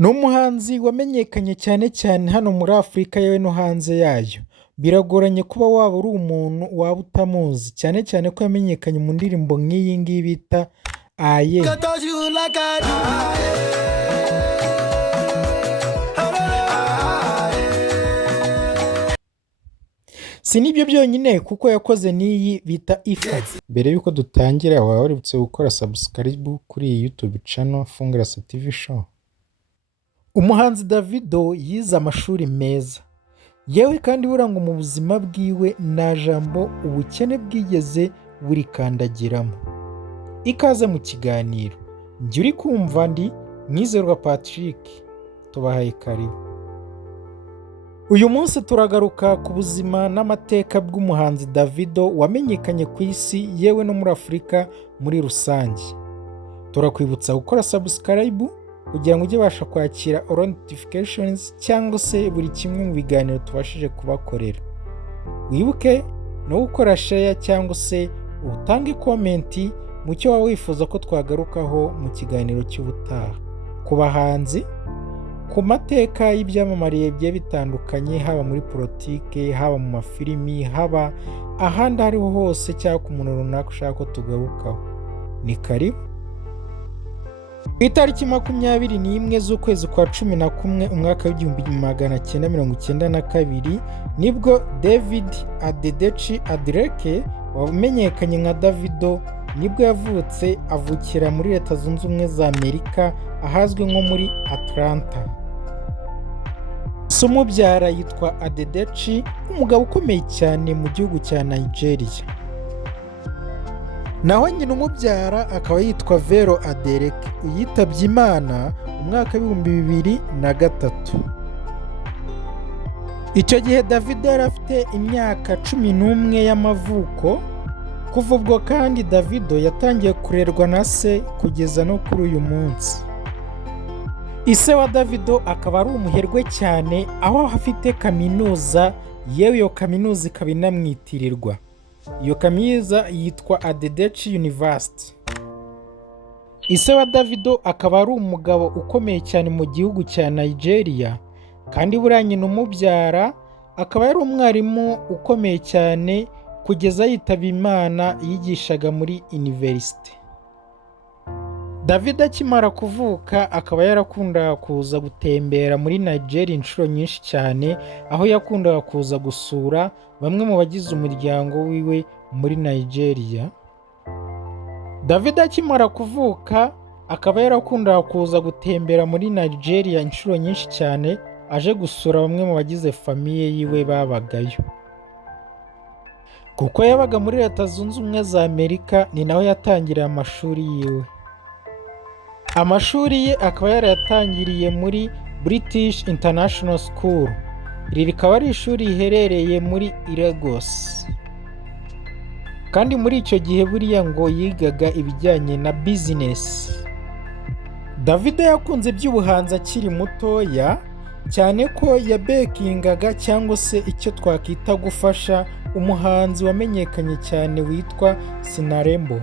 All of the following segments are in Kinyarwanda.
Ni umuhanzi wamenyekanye cyane hano muri Afurika yewe no hanze yayo. Biragoranye kuba waba uri umuntu waba utamuzi cyane ko yamenyekanye mu ndirimbo nk'iyi ngiyi bita aye. Si n'ibyo byonyine kuko yakoze n'iyi bita ifa. Mbere y'uko dutangira waba waributse gukora subscribe kuri iyi YouTube channel Fungarase TV show. Umuhanzi Davido yize amashuri meza, yewe kandi buranga mu buzima bwiwe nta jambo ubukene bwigeze burikandagiramo. Ikaze mu kiganiro, njye uri kumva ndi Mwizerwa Patrick, tubahaye karibu. Uyu munsi turagaruka ku buzima n'amateka bw'umuhanzi Davido wamenyekanye ku isi yewe no muri Afurika muri rusange. Turakwibutsa gukora subscribe kugira ngo ujye ubasha kwakira all notifications cyangwa se buri kimwe mu biganiro tubashije kubakorera. Wibuke no gukora share cyangwa se utange comment mu cyo waba wifuza ko twagarukaho mu kiganiro cy'ubutaha. Ku bahanzi, ku mateka y'ibyamamare bigiye bitandukanye, haba muri politike, haba mu mafilimi, haba ahandi ariho hose cyangwa ku muntu runaka ushaka ko tugarukaho. Ni karibu. Ku itariki 21 z'ukwezi kwa 11 umwaka w'1992 nibwo David Adedechi Adeleke wamenyekanye nka Davido nibwo yavutse, avukira muri Leta Zunze Ubumwe za Amerika ahazwi nko muri Atlanta. Umubyara yitwa Adedechi, umugabo ukomeye cyane mu gihugu cya Nigeria. Naho nyina umubyara akaba yitwa Vero Adeleke, yitabye Imana umwaka w'2003. Icyo gihe Davido yari afite imyaka 11 y'amavuko. Kuva ubwo kandi Davido yatangiye kurerwa na se kugeza no kuri uyu munsi. Ise wa Davido akaba ari umuherwe cyane, aho afite kaminuza, yewe iyo kaminuza ikaba inamwitirirwa. Iyo kaminuza yitwa Adedechi University. Ise wa Davido akaba ari umugabo ukomeye cyane mu gihugu cya Nigeria, kandi buranye n'umubyara akaba yari umwarimu ukomeye cyane kugeza yitaba Imana, yigishaga muri university. Davido akimara kuvuka akaba yarakundaga kuza gutembera muri Nigeria inshuro nyinshi cyane, aho yakundaga kuza gusura bamwe mu bagize umuryango wiwe muri Nigeria. Davido akimara kuvuka akaba yarakundaga kuza gutembera muri Nigeria inshuro nyinshi cyane, aje gusura bamwe mu bagize famiye yiwe babagayo. Kuko yabaga muri Leta Zunze Ubumwe za Amerika, ni naho yatangiriye amashuri yiwe. Amashuri ye akaba yarayatangiriye muri British International School. Iri rikaba ari ishuri riherereye muri Lagos. Kandi muri icyo gihe buriya ngo yigaga ibijyanye na business. Davido yakunze iby'ubuhanzi akiri mutoya, cyane ko yabekingaga cyangwa se icyo twakwita gufasha umuhanzi wamenyekanye cyane witwa Sinarembo.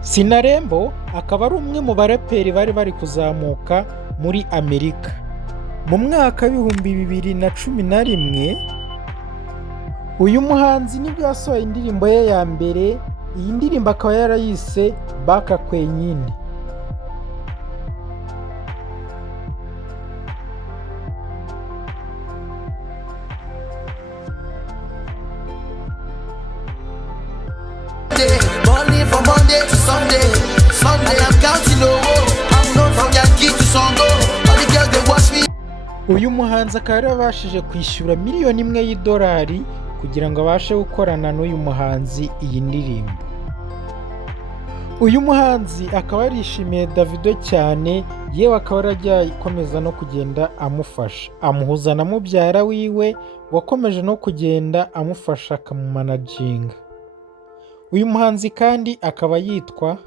Sinarembo akaba ari umwe mu baraperi bari kuzamuka muri Amerika. Mu mwaka w'2011 uyu muhanzi nibwo yasohoye indirimbo ye ya mbere. Iyi ndirimbo akaba yarayise Baka Kwenyine. Uyu muhanzi akaba yarabashije kwishyura $1,000,000 kugira ngo abashe gukorana n'uyu muhanzi iyi ndirimbo. Uyu muhanzi akaba yarishimiye Davido cyane, yewe akaba yarajya akomeza no kugenda amufasha, amuhuza na mubyara wiwe wakomeje no kugenda amufasha akamumanaginga. Uyu muhanzi kandi akaba yitwa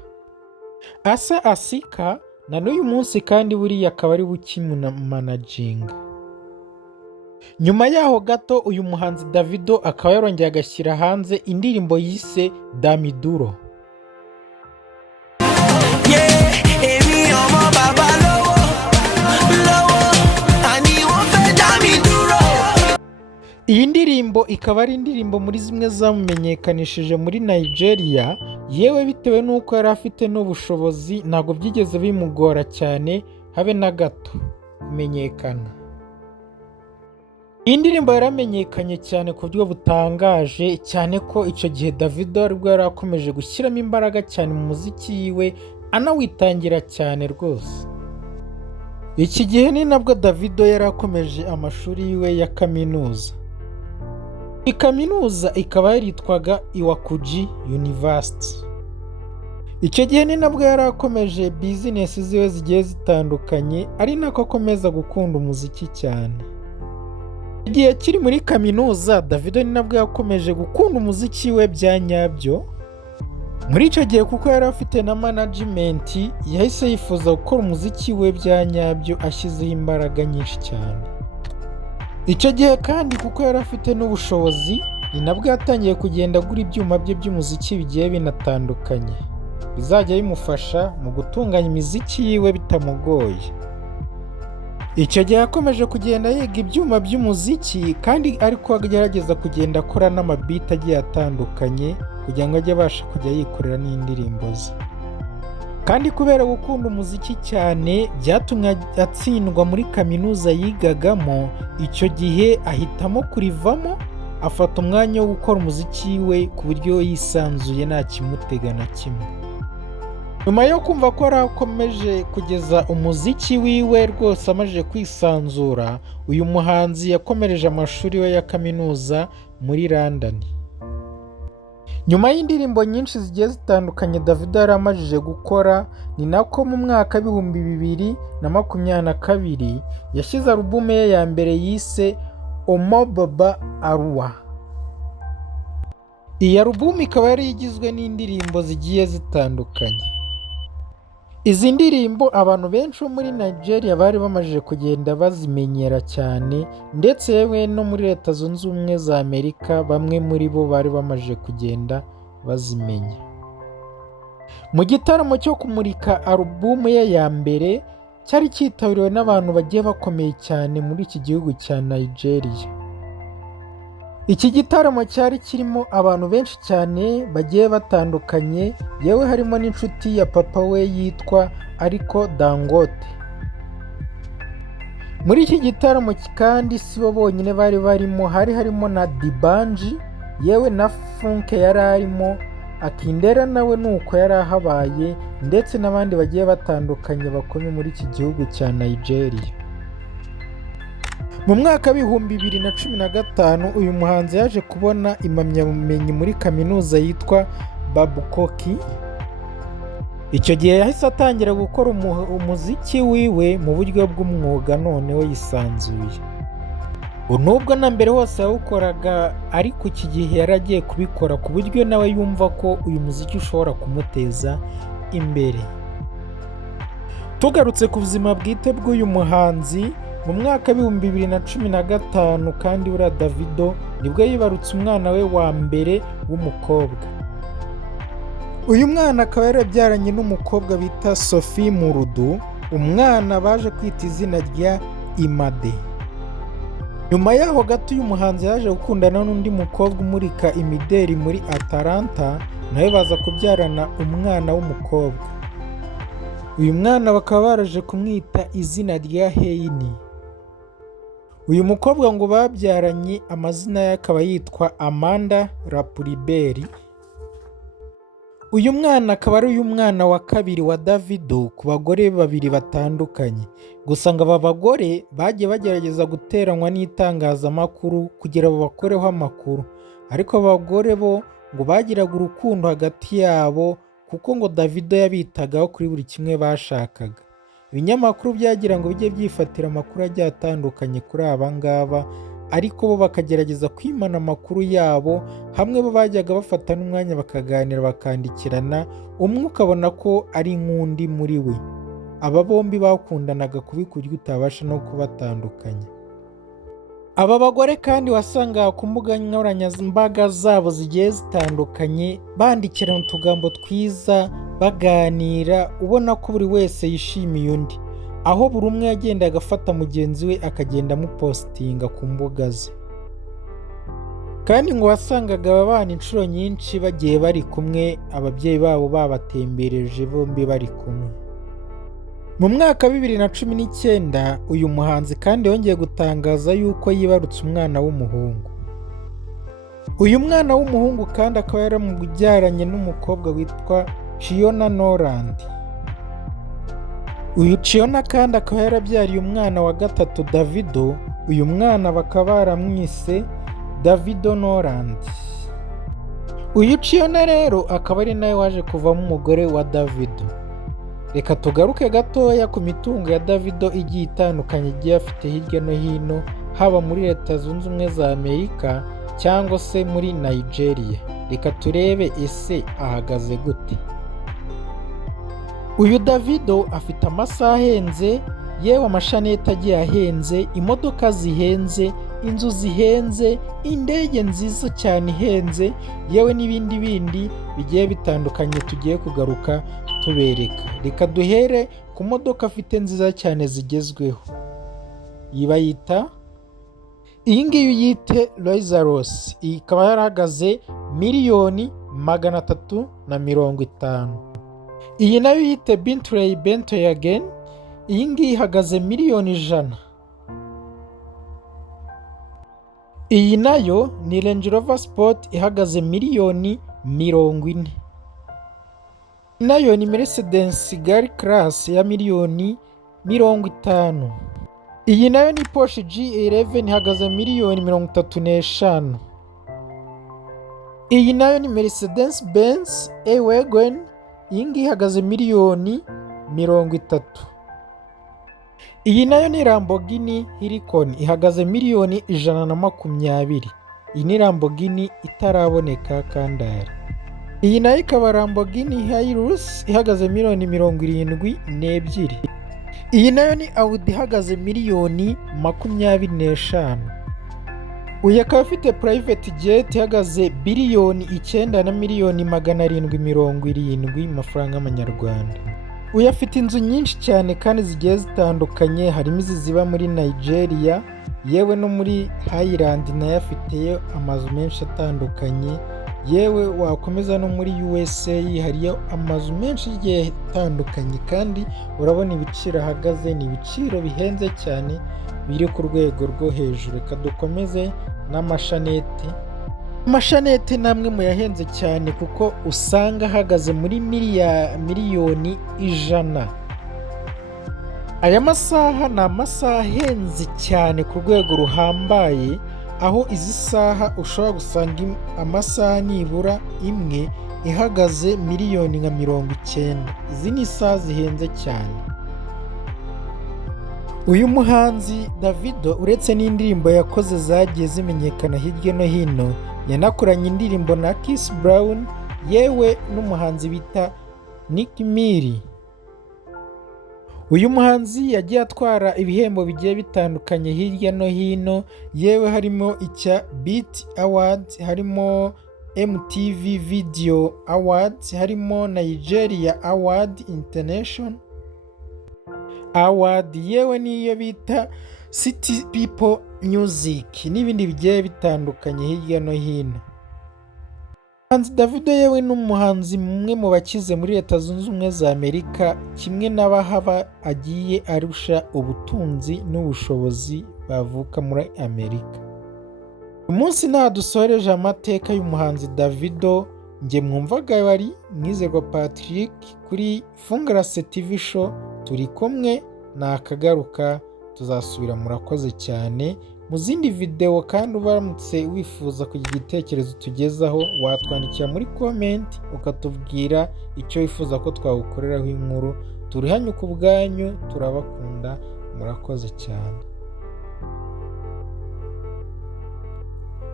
Asa Asika, na n'uyu munsi kandi buriya akaba ari bukimumanaginga. Nyuma yaho gato uyu muhanzi Davido akaba yarongeye agashyira hanze indirimbo yise Damiduro. ndirimbo ikaba ari indirimbo muri zimwe zamumenyekanishije muri Nigeria, yewe bitewe n'uko yari afite n'ubushobozi ntabwo byigeze bimugora cyane habe na gato kumenyekana. Iyi ndirimbo yaramenyekanye cyane ku buryo butangaje, cyane ko icyo gihe Davido aribwo yari akomeje gushyiramo imbaraga cyane mu muziki yiwe, anawitangira cyane rwose. Iki gihe ni nabwo Davido yari akomeje amashuri yiwe ya kaminuza. Iyi kaminuza ikaba yaritwaga Iwakuji University. Icyo gihe ni nabwo yari akomeje bizinesi ziwe zigiye zitandukanye, ari nako akomeza gukunda umuziki cyane. Igihe kiri muri kaminuza, Davido ni nabwo yakomeje gukunda umuziki we bya nyabyo. Muri icyo gihe kuko yari afite na management, yahise yifuza gukora umuziki we bya nyabyo ashyizeho imbaraga nyinshi cyane. Icyo gihe kandi kuko yari afite n'ubushobozi, ni nabwo yatangiye kugenda agura ibyuma bye by'umuziki bigiye binatandukanye, bizajya bimufasha mu gutunganya imiziki yiwe bitamugoye. Icyo gihe yakomeje kugenda yiga ibyuma by'umuziki, kandi ariko agerageza kugenda akora n'amabiti agiye atandukanye kugira ngo ajye abasha kujya yikorera n'indirimbo ze. Kandi kubera gukunda umuziki cyane byatumye atsindwa muri kaminuza yigagamo. Icyo gihe ahitamo kurivamo, afata umwanya wo gukora umuziki we ku buryo yisanzuye nta kimutega na kimwe. Nyuma yo kumva ko arakomeje kugeza umuziki wiwe rwose amaze kwisanzura, uyu muhanzi yakomereje amashuri we ya kaminuza muri London. Nyuma y'indirimbo nyinshi zigiye zitandukanye Davido yari amajije gukora, ni nako mu mwaka w'ibihumbi 2022 yashyize alubumu ye ya mbere yise Omobaba Aruwa. Iyi alubumu ikaba yari igizwe n'indirimbo zigiye zitandukanye. Izi ndirimbo abantu benshi bo muri Nigeria bari bamajije kugenda bazimenyera cyane, ndetse yewe no muri Leta Zunze Ubumwe za Amerika bamwe muri bo bari bamajije kugenda bazimenya. Mu gitaramo cyo kumurika alubumu ye ya mbere cyari cyitabiriwe n'abantu bagiye bakomeye cyane muri iki gihugu cya Nigeria. Iki gitaramo cyari kirimo abantu benshi cyane bagiye batandukanye, yewe harimo n'inshuti ya papa we yitwa ariko Dangote. Muri iki gitaramo kandi si bo bonyine bari barimo, harimo na Dibanji, yewe na Funke yari arimo, Akindera nawe nuko yari ahabaye, ndetse n'abandi bagiye batandukanye bakomeye muri iki gihugu cya Nigeria. Mu mwaka w'ibihumbi 2015 uyu muhanzi yaje kubona impamyabumenyi muri kaminuza yitwa Babukoki. Icyo gihe yahise atangira gukora umuziki wiwe mu buryo bw'umwuga noneho yisanzuye. Nubwo na mbere hose yawukoraga, ariko iki gihe yaragiye kubikora ku buryo nawe yumva ko uyu muziki ushobora kumuteza imbere. Tugarutse ku buzima bwite bw'uyu muhanzi, mu mwaka w'ibihumbi 2015 kandi buriya Davido nibwo yibarutse umwana we wa mbere w'umukobwa. Uyu mwana akaba yarabyaranye n'umukobwa bita Sophie Murudu, umwana baje kwita izina rya Imade. Nyuma yaho gato uyu muhanzi yaje gukundana n'undi mukobwa umurika imideri muri Atlanta, nawe baza kubyarana umwana w'umukobwa. Uyu mwana bakaba baraje kumwita izina rya Heini. Uyu mukobwa ngo babyaranye amazina ye akaba yitwa Amanda Rapuriberi. Uyu mwana akaba ari uyu mwana wa kabiri wa Davido ku bagore babiri batandukanye. Gusa ngo aba bagore bagiye bagerageza guteranwa n'itangazamakuru kugira babakoreho amakuru, ariko abagore bo ngo bagiraga urukundo hagati yabo kuko ngo Davido yabitagaho kuri buri kimwe bashakaga. Ibinyamakuru byagira ngo bijye byifatira amakuru agiye atandukanye kuri aba ngaba, ariko bo bakagerageza kwimana amakuru yabo. Hamwe bo bajyaga bafata n'umwanya bakaganira bakandikirana, umwe ukabona ko ari nk'undi muri we. Aba bombi bakundanaga kubi ku buryo utabasha no kubatandukanya. Aba bagore kandi wasangaga ku mbuga nkoranyambaga zabo zigiye zitandukanye bandikirana utugambo twiza, baganira, ubona ko buri wese yishimiye undi, aho buri umwe yagendaga agafata mugenzi we akagenda amupositinga ku mbuga ze. kandi ngo wasangaga aba bana inshuro nyinshi bagiye bari kumwe, ababyeyi babo babatembereje bombi bari kumwe. Mu mwaka wa 2019 uyu muhanzi kandi yongeye gutangaza yuko yibarutse umwana w'umuhungu. Uyu mwana w'umuhungu kandi akaba yaramubyaranye n'umukobwa witwa Chiona Norland. Uyu Chiona kandi akaba yarabyariye umwana wa gatatu Davido, uyu mwana bakaba baramwise Davido Norland. Uyu Chiona rero akaba ari nawe waje kuvamo umugore wa Davido. Reka tugaruke gatoya ku mitungo ya Davido igiye itandukanye igiye afite hirya no hino, haba muri Leta Zunze Ubumwe za Amerika cyangwa se muri Nigeria. Reka turebe ese ahagaze gute. Uyu Davido afite amasaha ahenze, yewe amashaneti agiye ahenze, imodoka zihenze, inzu zihenze, indege nziza cyane ihenze, yewe n'ibindi bindi bigiye bitandukanye tugiye kugaruka tubereka. Reka duhere ku modoka afite nziza cyane zigezweho. Yibayita iyi ngiyi uyite Rolls-Royce, iyi ikaba yarahagaze $350,000. Iyi nayo yite Bentley again, iyi ngiyi ihagaze $100,000. Iyi nayo ni Range Rover Sport ihagaze $40,000,000. Nayo ni Mercedes G-Class ya $50,000,000. Iyi nayo ni Porsche G11 ihagaze $35,000,000. Iyi nayo ni Mercedes Benz A-Wagon, iyi ngiyi ihagaze $30,000,000. Iyi nayo ni Lamborghini Huracan ihagaze $120,000,000. Iyi ni Lamborghini itaraboneka kandara. Iyi nayo ikaba Lamborghini Hilux ihagaze $72,000,000. Iyi nayo ni Audi ihagaze $25,000,000. Uyu akaba afite private jet ihagaze $9,770,000 mu mafaranga y'amanyarwanda. Uyu afite inzu nyinshi cyane kandi zigiye zitandukanye, harimo izi ziba muri Nigeria, yewe no muri Highland nayo afiteyo amazu menshi atandukanye, yewe wakomeza no muri USA hariyo amazu menshi agiye atandukanye, kandi urabona ibiciro ahagaze ni ibiciro bihenze cyane biri ku rwego rwo hejuru. Reka dukomeze n'amashaneti. Amashaneti namwe mu yahenze cyane kuko usanga ahagaze muri miliyoni 100. Aya masaha ni amasaha ahenze cyane ku rwego ruhambaye, aho izi saha ushobora gusanga amasaha nibura imwe ihagaze $90,000,000. Izi ni isaha zihenze cyane. Uyu muhanzi Davido uretse n'indirimbo yakoze zagiye zimenyekana hirya no hino, yanakoranye indirimbo na Chris Brown, yewe n'umuhanzi bita Nick Miri. Uyu muhanzi yagiye atwara ibihembo bigiye bitandukanye hirya no hino, yewe harimo icya Beat Awards, harimo MTV Video Awards, harimo Nigeria Award International Award, yewe niyo bita City People Music n'ibindi bigiye bitandukanye hirya no hino. Umuhanzi Davido yewe n'umuhanzi mumwe mu bakize muri Leta Zunze Ubumwe za Amerika, kimwe n'abahaba agiye arusha ubutunzi n'ubushobozi bavuka muri Amerika. Umunsi nta dusoreje amateka y'umuhanzi Davido, njye mwumvaga wari Mwizerwa Patrick kuri Fungarase TV show. Turi kumwe nakagaruka, tuzasubira. Murakoze cyane mu zindi video, kandi ubaramutse wifuza kugira igitekerezo tugezaho, watwandikira muri comment ukatubwira icyo wifuza ko twagukoreraho inkuru. Turi hano ku bwanyu, turabakunda. Murakoze cyane.